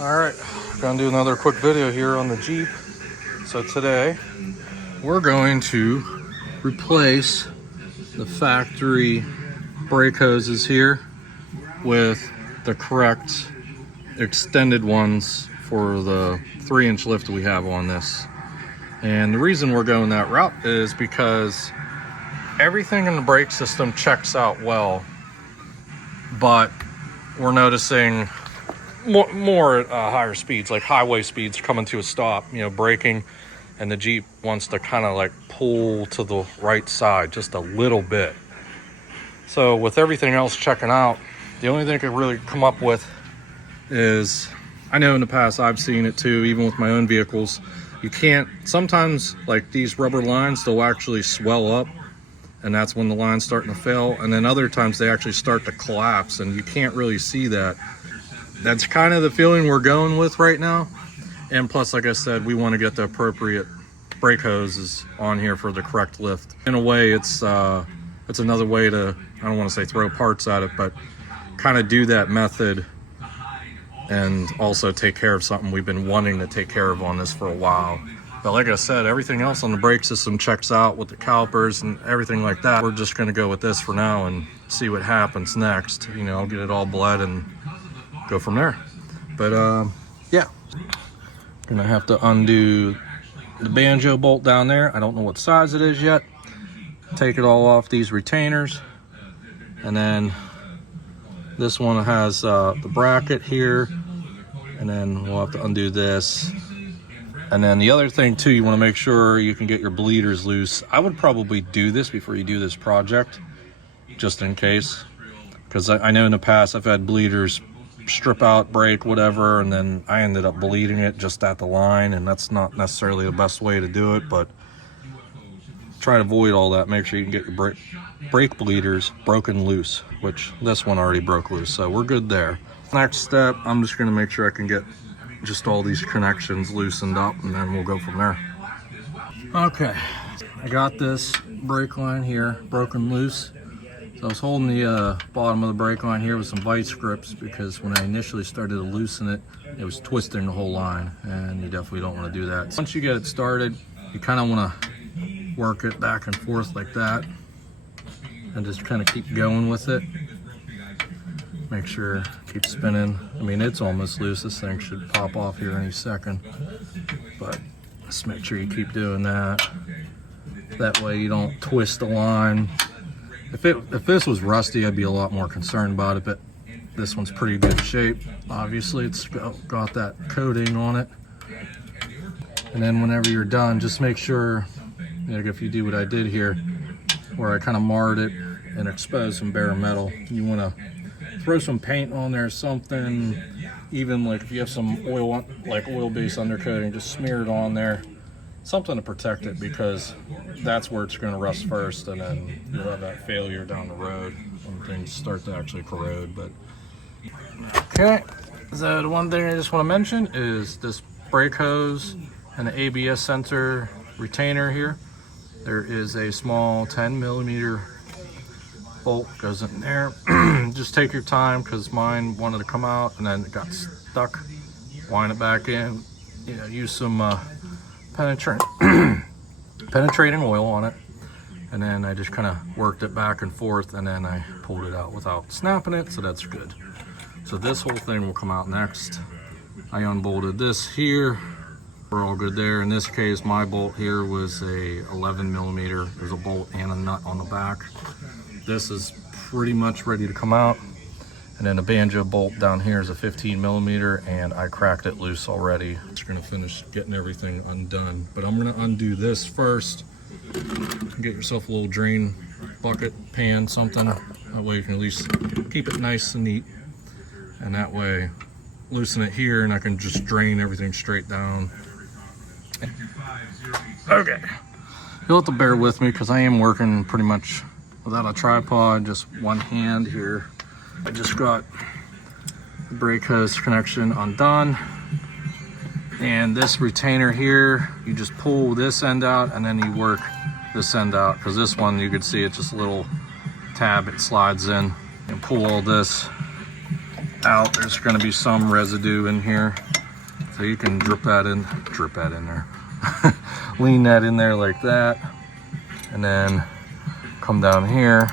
All right, gonna do another quick video here on the Jeep. So today we're going to replace the factory brake hoses here with the correct extended ones for the 3-inch lift we have on this. And the reason we're going that route is because everything in the brake system checks out well, but we're noticing more at higher speeds, like highway speeds, coming to a stop, braking, and the Jeep wants to kind of like pull to the right side just a little bit. So with everything else checking out, the only thing I could really come up with is, I know in the past I've seen it too, even with my own vehicles, you can't, sometimes like these rubber lines, they'll actually swell up, and that's when the line's starting to fail, and then other times they actually start to collapse and you can't really see that. That's kind of the feeling we're going with right now. And plus, like I said, we want to get the appropriate brake hoses on here for the correct lift. In a way, it's another way to, I don't want to say throw parts at it, but kind of do that method and also take care of something we've been wanting to take care of on this for a while. But like I said, everything else on the brake system checks out with the calipers and everything like that. We're just going to go with this for now and see what happens next. I'll get it all bled and go from there. But yeah, gonna have to undo the banjo bolt down there. I don't know what size it is yet. Take it all off these retainers, and then this one has the bracket here, and then we'll have to undo this. And then the other thing too, you want to make sure you can get your bleeders loose. I would probably do this before you do this project, just in case, because I know in the past I've had bleeders strip out, break, whatever, and then I ended up bleeding it just at the line, and that's not necessarily the best way to do it, but try to avoid all that. Make sure you can get your brake bleeders broken loose, which this one already broke loose, so we're good there. Next step, I'm just going to make sure I can get just all these connections loosened up, and then we'll go from there. Okay, I got this brake line here broken loose. So I was holding the bottom of the brake line here with some vice grips, because when I initially started to loosen it, it was twisting the whole line, and you definitely don't want to do that. Once you get it started, you kind of want to work it back and forth like that, and just kind of keep going with it. Make sure it keeps spinning. I mean, it's almost loose. This thing should pop off here any second, but just make sure you keep doing that. That way you don't twist the line. If this was rusty, I'd be a lot more concerned about it, but this one's pretty good shape. Obviously, it's got that coating on it. And then whenever you're done, just make sure, if you do what I did here, where I kind of marred it and exposed some bare metal, you want to throw some paint on there, something, even like if you have some oil, like oil-based undercoating, just smear it on there. Something to protect it, because that's where it's going to rust first, and then you'll have that failure down the road when things start to actually corrode. But okay, so the one thing I just want to mention is this brake hose and the ABS sensor retainer here. There is a small 10mm bolt goes in there. Just take your time, because mine wanted to come out and then it got stuck. Wind it back in. Use some penetrating oil on it, and then I just kind of worked it back and forth, and then I pulled it out without snapping it, so that's good. So this whole thing will come out next. I unbolted this here. We're all good there. In this case, my bolt here was a 11mm. There's a bolt and a nut on the back. This is pretty much ready to come out. And then the banjo bolt down here is a 15mm, and I cracked it loose already. Just gonna finish getting everything undone, but I'm gonna undo this first. Get yourself a little drain bucket, pan, something. That way you can at least keep it nice and neat. And that way, loosen it here, and I can just drain everything straight down. Okay, you'll have to bear with me, because I am working pretty much without a tripod, just one hand here. I just got the brake hose connection undone, and this retainer here, you just pull this end out and then you work this end out, because this one, you can see it's just a little tab, it slides in, and pull all this out, there's going to be some residue in here. So you can drip that in there. Lean that in there like that. And then come down here.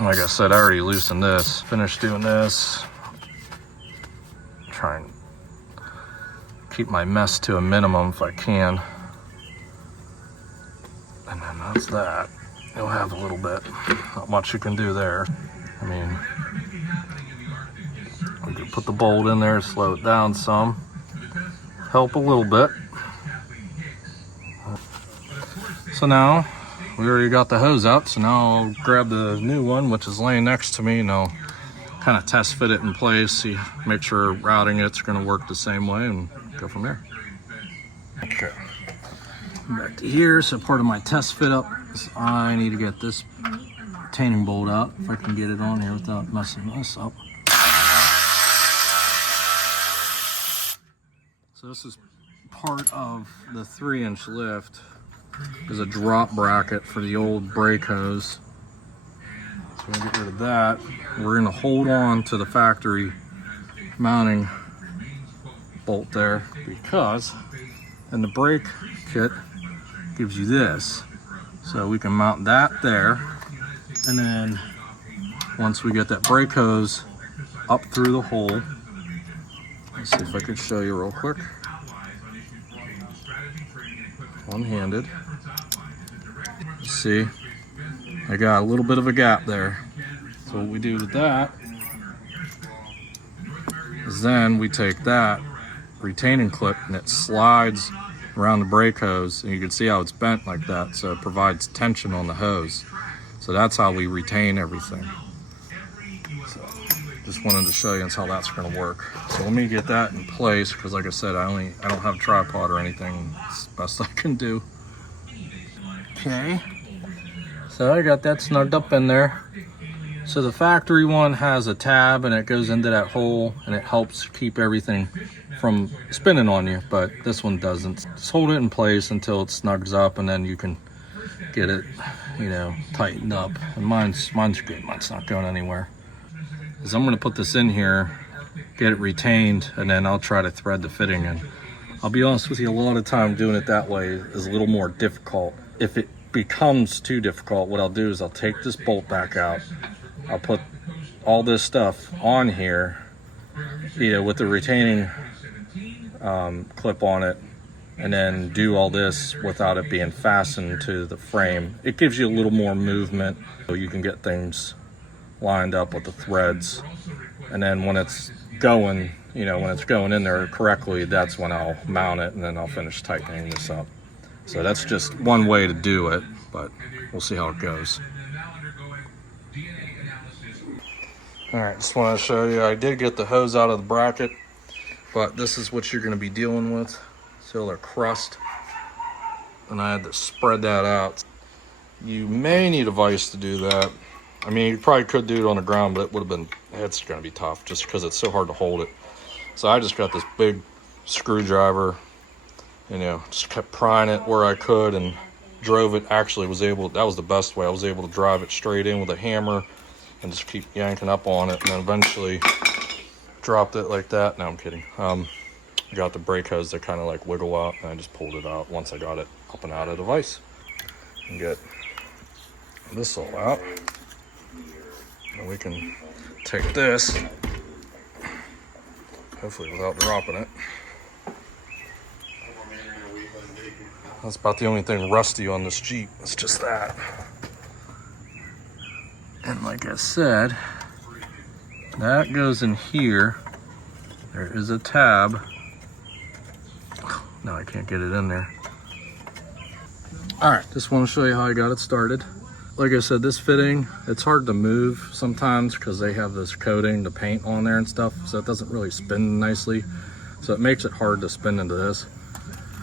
Like I said, I already loosened this. Finished doing this. Try and keep my mess to a minimum if I can. And then that's that. You'll have a little bit. Not much you can do there. I mean, we can put the bolt in there, slow it down some. Help a little bit. So now, we already got the hose out, so now I'll grab the new one, which is laying next to me, and I'll kind of test fit it in place, see, make sure routing it's going to work the same way, and go from there. Okay. Back to here, so part of my test fit up is I need to get this retaining bolt out, if I can get it on here without messing this up. So this is part of the 3-inch lift. Is a drop bracket for the old brake hose. So we're gonna get rid of that. We're gonna hold on to the factory mounting bolt there because, and the brake kit gives you this. So we can mount that there. And then once we get that brake hose up through the hole, let's see if I can show you real quick. One-handed. See, I got a little bit of a gap there. So what we do with that is then we take that retaining clip and it slides around the brake hose, and you can see how it's bent like that, so it provides tension on the hose. So that's how we retain everything. So just wanted to show you how that's going to work. So let me get that in place, because like I said, I don't have a tripod or anything. It's the best I can do. Okay. So I got that snugged up in there. So the factory one has a tab and it goes into that hole and it helps keep everything from spinning on you, but this one doesn't. Just hold it in place until it snugs up and then you can get it, you know, tightened up. And mine's good, mine's not going anywhere. Is I'm gonna put this in here, get it retained, and then I'll try to thread the fitting in. I'll be honest with you, a lot of time doing it that way is a little more difficult. If it becomes too difficult, what I'll do is I'll take this bolt back out. I'll put all this stuff on here, you know, with the retaining clip on it, and then do all this without it being fastened to the frame. It gives you a little more movement so you can get things lined up with the threads. And then when it's going, you know, when it's going in there correctly, that's when I'll mount it and then I'll finish tightening this up. So that's just one way to do it, but we'll see how it goes. All right, just want to show you, I did get the hose out of the bracket, but this is what you're going to be dealing with. Still a crust, and I had to spread that out. You may need a vise to do that. I mean, you probably could do it on the ground, but it would have been, it's going to be tough just because it's so hard to hold it. So I just got this big screwdriver, you know, just kept prying it where I could and drove it. Actually was able, that was the best way. I was able to drive it straight in with a hammer and just keep yanking up on it, and then eventually dropped it like that. No, I'm kidding. I got the brake hose to kind of like wiggle out, and I just pulled it out once I got it up and out of the vise. And get this all out. And we can take this, hopefully without dropping it. That's about the only thing rusty on this Jeep. It's just that. And like I said, that goes in here. There is a tab. No, I can't get it in there. All right, just want to show you how I got it started. Like I said, this fitting, it's hard to move sometimes because they have this coating, the paint on there and stuff, so it doesn't really spin nicely. So it makes it hard to spin into this.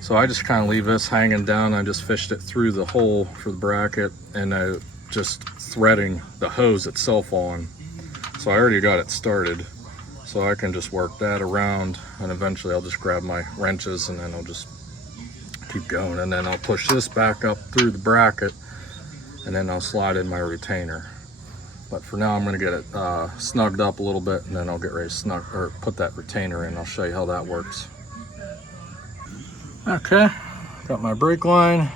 So I just kind of leave this hanging down. I just fished it through the hole for the bracket, and I just threading the hose itself on. So I already got it started. So I can just work that around, and eventually I'll just grab my wrenches and then I'll just keep going. And then I'll push this back up through the bracket, and then I'll slide in my retainer. But for now, I'm gonna get it snugged up a little bit, and then I'll get ready to put that retainer in. I'll show you how that works. Okay, got my brake line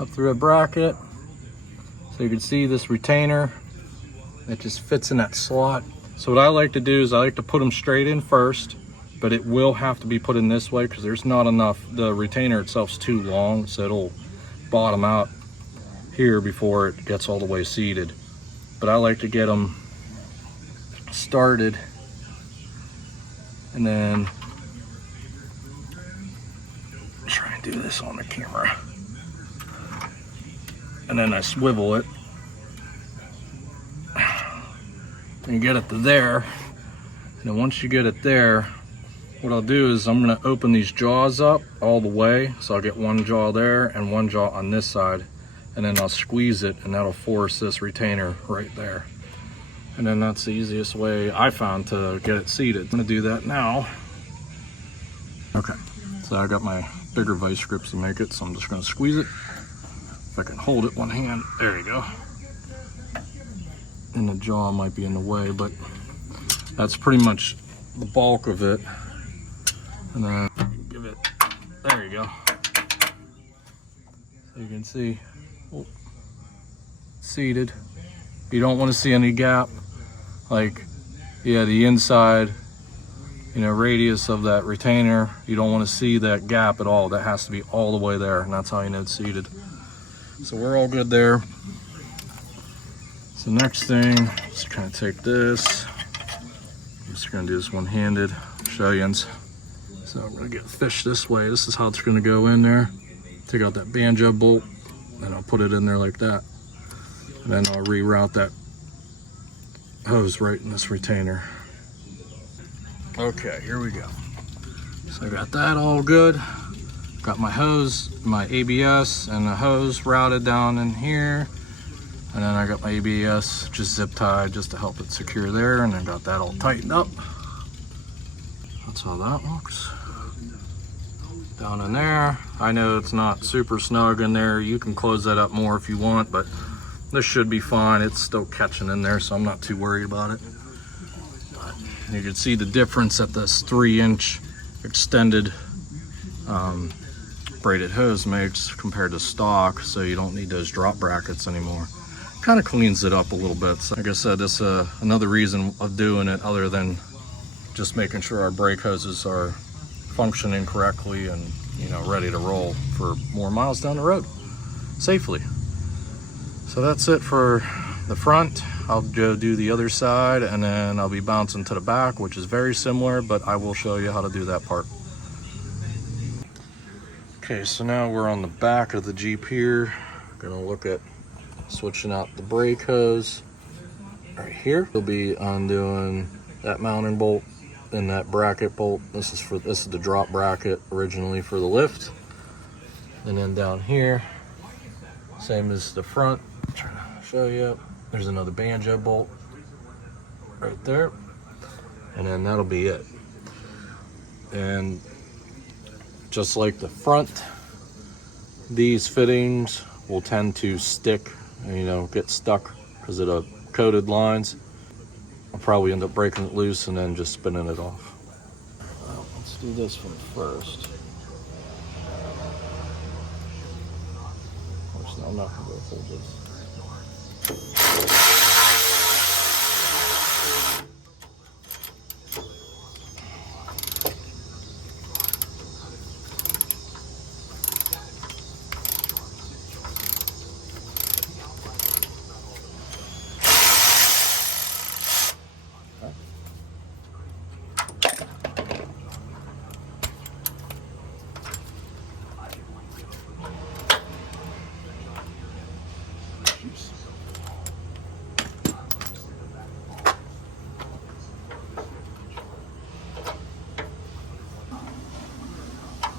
up through a bracket. So you can see this retainer, it just fits in that slot. So what I like to do is I like to put them straight in first, but it will have to be put in this way because there's not enough, the retainer itself's too long, so it'll bottom out here before it gets all the way seated. But I like to get them started and then try and do this on the camera. And then I swivel it and get it to there. And then once you get it there, what I'll do is I'm gonna open these jaws up all the way. So I'll get one jaw there and one jaw on this side. And then I'll squeeze it and that'll force this retainer right there. And then that's the easiest way I found to get it seated. I'm gonna do that now. Okay, so I got my bigger vice grips to make it, so I'm just gonna squeeze it. If I can hold it one hand, there you go. And the jaw might be in the way, but that's pretty much the bulk of it. And then give it, there you go. So you can see, oh, seated. You don't want to see any gap. Like, yeah, the inside, you know, radius of that retainer, you don't want to see that gap at all. That has to be all the way there, and that's how you know it's seated. So we're all good there. So next thing, just kind of take this. I'm just gonna do this one-handed, show you. So I'm gonna get fish this way. This is how it's gonna go in there. Take out that banjo bolt, and I'll put it in there like that. And then I'll reroute that hose right in this retainer. Okay, here we go. So I got that all good. Got my hose, my ABS and the hose routed down in here. And then I got my ABS just zip tied just to help it secure there. And then got that all tightened up. That's how that looks. Down in there. I know it's not super snug in there. You can close that up more if you want, but this should be fine. It's still catching in there, so I'm not too worried about it. But you can see the difference that this 3-inch extended braided hose makes compared to stock, so you don't need those drop brackets anymore. Kind of cleans it up a little bit. So like I said, this is another reason of doing it other than just making sure our brake hoses are functioning correctly and, you know, ready to roll for more miles down the road safely. So that's it for the front. I'll go do the other side and then I'll be bouncing to the back, which is very similar, but I will show you how to do that part. Okay, so now we're on the back of the Jeep here. Gonna look at switching out the brake hose right here. We'll be undoing that mounting bolt and that bracket bolt. This is the drop bracket originally for the lift. And then down here, same as the front. I'm trying to show you. There's another banjo bolt right there. And then that'll be it. And just like the front, these fittings will tend to stick and, you know, get stuck because of the coated lines. I'll probably end up breaking it loose and then just spinning it off. Well, let's do this one first. Of course, I'm not going to go through this.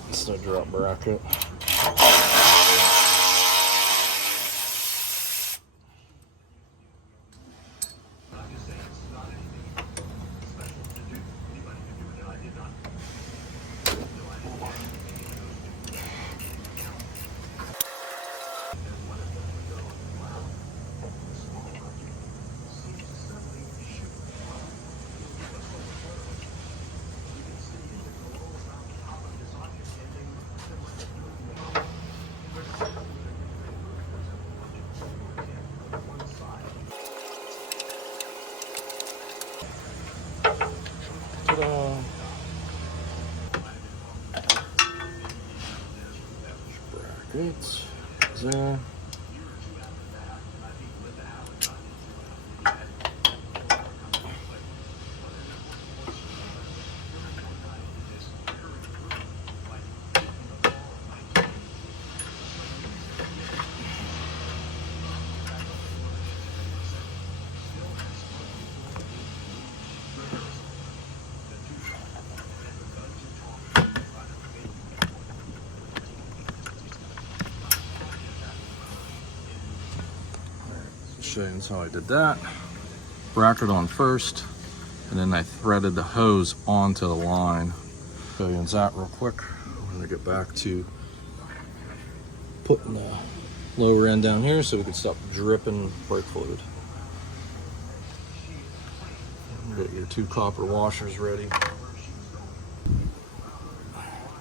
It's a drop bracket. Ta-da. Brackets. There. Show you how I did that. Bracket on first, and then I threaded the hose onto the line. Show you that real quick. I'm gonna get back to putting the lower end down here so we can stop dripping brake fluid. Get your 2 copper washers ready.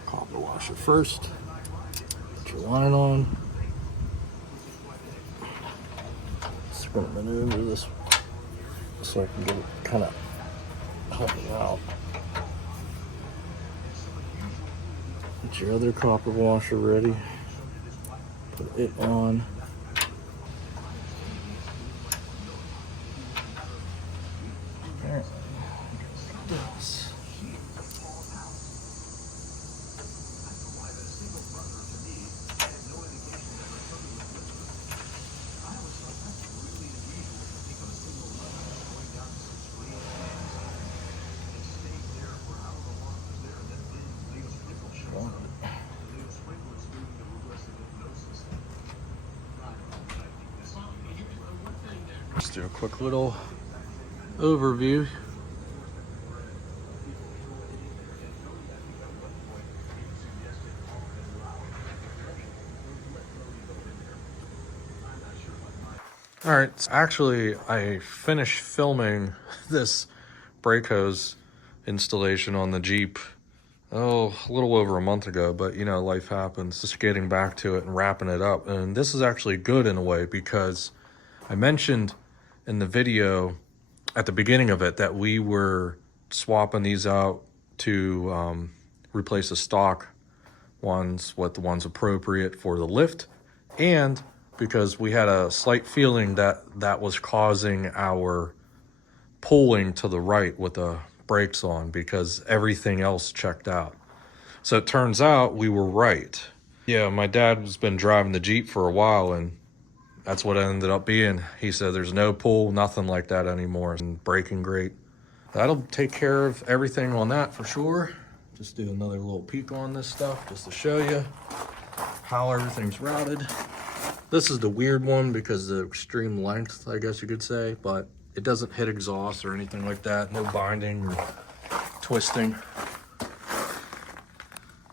Copper washer first. Put your line on. Spin it maneuver this so I can get it kind of helping out. Get your other copper washer ready. Put it on. There. This. Just do a quick little overview. All right, so actually I finished filming this brake hose installation on the Jeep, a little over a month ago, but you know, life happens. Just getting back to it and wrapping it up. And this is actually good in a way because I mentioned in the video at the beginning of it that we were swapping these out to replace the stock ones with the ones appropriate for the lift, and because we had a slight feeling that that was causing our pulling to the right with the brakes on because everything else checked out. So it turns out we were right. Yeah, my dad has been driving the Jeep for a while, and that's what it ended up being. He said there's no pull, nothing like that anymore, and braking great. That'll take care of everything on that for sure. Just do another little peek on this stuff just to show you how everything's routed. This is the weird one because of the extreme length, I guess you could say, but it doesn't hit exhaust or anything like that. No binding or twisting.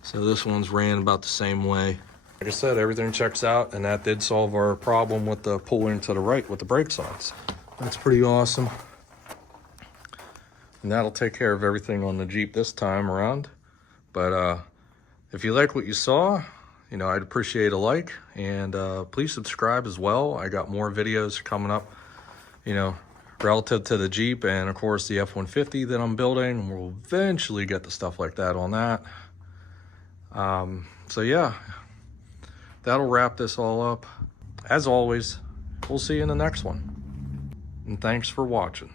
So this one's ran about the same way. Like I said, everything checks out, and that did solve our problem with the pulling to the right with the brake sides. That's pretty awesome. And that'll take care of everything on the Jeep this time around. But if you like what you saw, you know, I'd appreciate a like, and please subscribe as well. I got more videos coming up, you know, relative to the Jeep and of course the F-150 that I'm building. We'll eventually get the stuff like that on that. So yeah, that'll wrap this all up. As always, we'll see you in the next one. And thanks for watching.